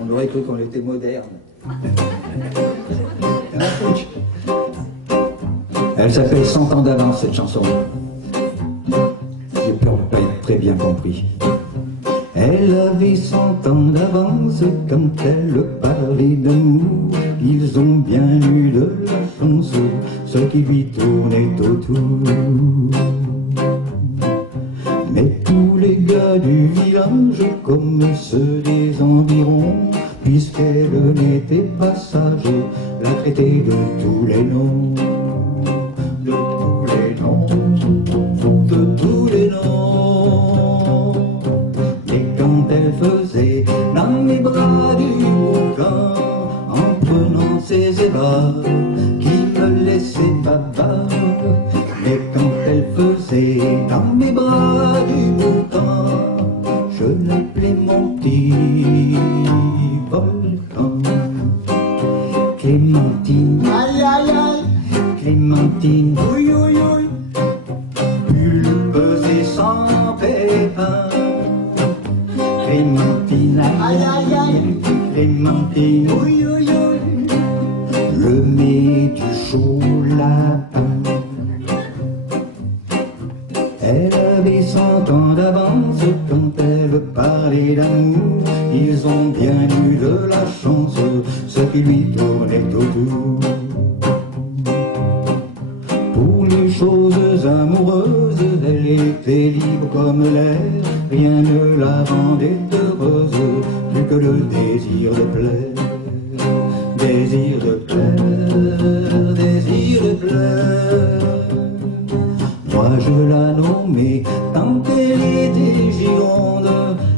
On aurait cru qu'on était moderne. Elle s'appelle 100 ans d'avance, cette chanson. J'ai peur de ne pas être très bien compris. Elle avait 100 ans d'avance quand elle parlait d'amour. Ils ont bien eu de la chance, ce qui lui tournait autour. Mais tous les gars du village, comme ceux des environs, puisqu'elle n'était pas sage, la traitaient de tous les noms. De tous les noms, de tous les noms. Et quand elle faisait dans mes bras du boucan, en prenant ses ébats qui me laissaient bavard. Mais quand elle faisait dans mes bras du boucan, je l'appelais mon petit volcan. Clémentine, aïe aïe aïe, Clémentine, oui oui oui, pulpeuse et sans pépin. Clémentine, aïe aïe aïe, Clémentine, oui oui oui, le mets du chaud lapin. Elle avait 100 ans d'avance quand elle parlait d'amour. Ils ont bien eu de la chance, ce qui lui tournait autour. Pour les choses amoureuses, elle était libre comme l'air. Rien ne la rendait heureuse, plus que le désir de plaire. Désir de plaire, désir de plaire. Moi je la nommais, quand elle était gironde,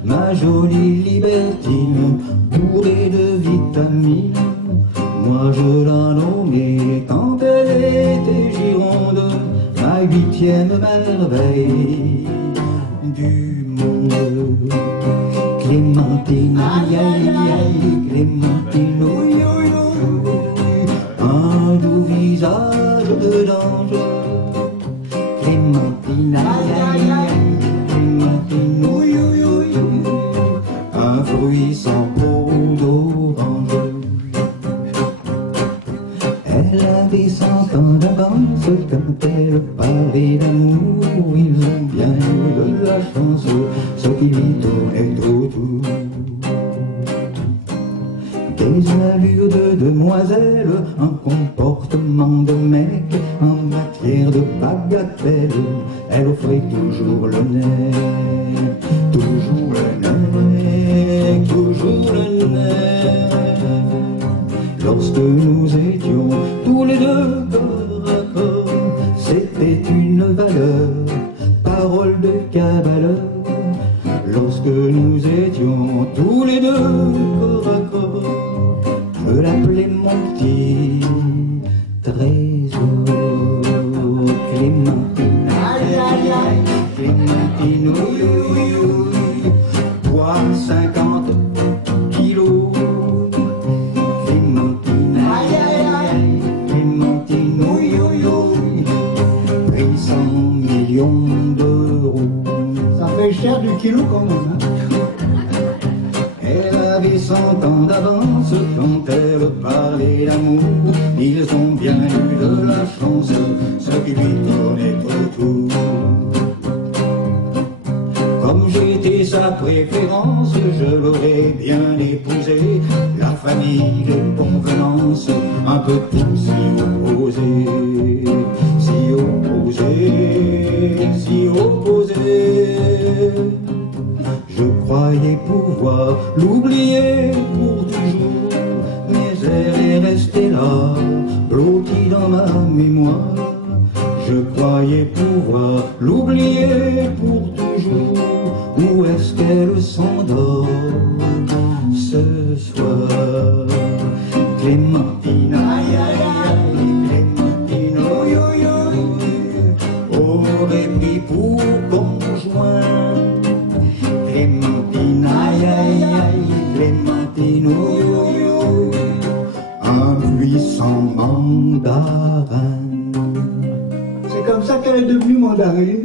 ma jolie libertine, bourrée de vitamines. Moi je la nommais, quand elle était gironde, ma 8e merveille du monde. Clémentine, aïe aïe aïe, Clémentine, oui oui oui, un doux visage de d'ange. Clémentine, aïe aïe aïe, Clémentine, oui oui oui, un fruit sans peau d'orange. Elle avait 100 ans d'avance quand elle parlait d'amour. Ils ont bien eu de la chance, ce qui lui tournait autour. Des allures de demoiselle, un comportement de mec, en matière de bagatelle, elle offrait toujours le nez, toujours le nez, toujours le nez. Lorsque nous étions tous les deux corps à corps, c'était une valeur, parole de cabaleur. Lorsque nous étions tous les deux corps à corps, je l'appelais mon petit trésor. Clémentine, aïe aïe aïe, Clémentine, oui oui oui, poids 50 kilos. Clémentine, aïe aïe aïe, Clémentine, oui oui oui, prix 100 millions d'euros. Ça fait cher du kilo quand même, hein. Elle avait 100 ans d'avance quand elle parlait d'amour. Ils ont bien eu de la chance, ce qui lui tournait autour. Comme j'étais sa préférence, je l'aurais bien épousée. La famille, les convenances, un peu tout s'y opposé, s'y opposé, s'y opposé. Je croyais pouvoir l'oublier pour toujours, mais elle est restée là, blottie dans ma mémoire. Je croyais pouvoir l'oublier pour toujours. Où est-ce qu'elle s'endort ce soir? Clémentine, aïe aïe aïe, Clémentine, oui oui oui, aurait pris pour conjoint. Clémentine, aïe aïe aïe, Clémentine, oui oui oui, un puissant mandarin. C'est comme ça qu'elle est devenue mandarine.